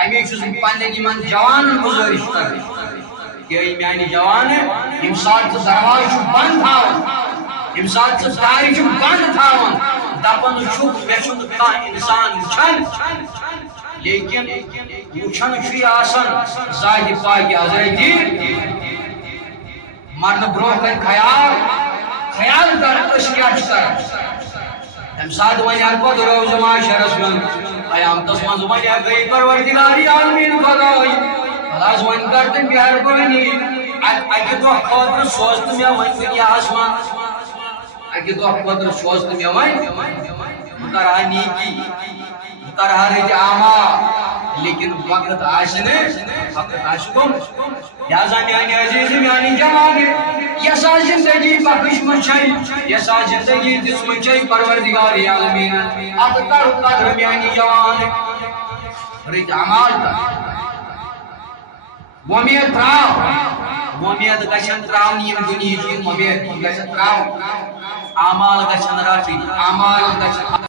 امی چھس پنن یمن جوان گزارش کر کہ میانی جوان یم سات دروازہ بند تھاون یم سات دار بند تھاون دپن چھک مے چھن کانٛہہ انسان وچھان لیکن وچھان چھ آسان ذات پاک حضرتی مرن برو کر خیال کر اس کیا کر تم ساتھ ون ارپد روز معاشرس من قیامتس من ون گئی پروردگار عالمین خدای خلاص ون کر تم مہربانی اکہ دہ خاطر سوز تو مے ون دنیاہس من اکہ دہ خاطر سوز تو مے ون کر نیکی کر رد اعمال لیکن وقت آسنے وقت آسکم لہذا میانی عزیز میانی جوان یسا زندگی بخش مچھائی یسا زندگی دس مچھائی پروردگار عالمین ات کر قدر میانی جوان رد اعمال کا ومید تراو ومید گشن تراو نیم دنیا کی ومید گشن تراو اعمال گشن رٹی اعمال گشن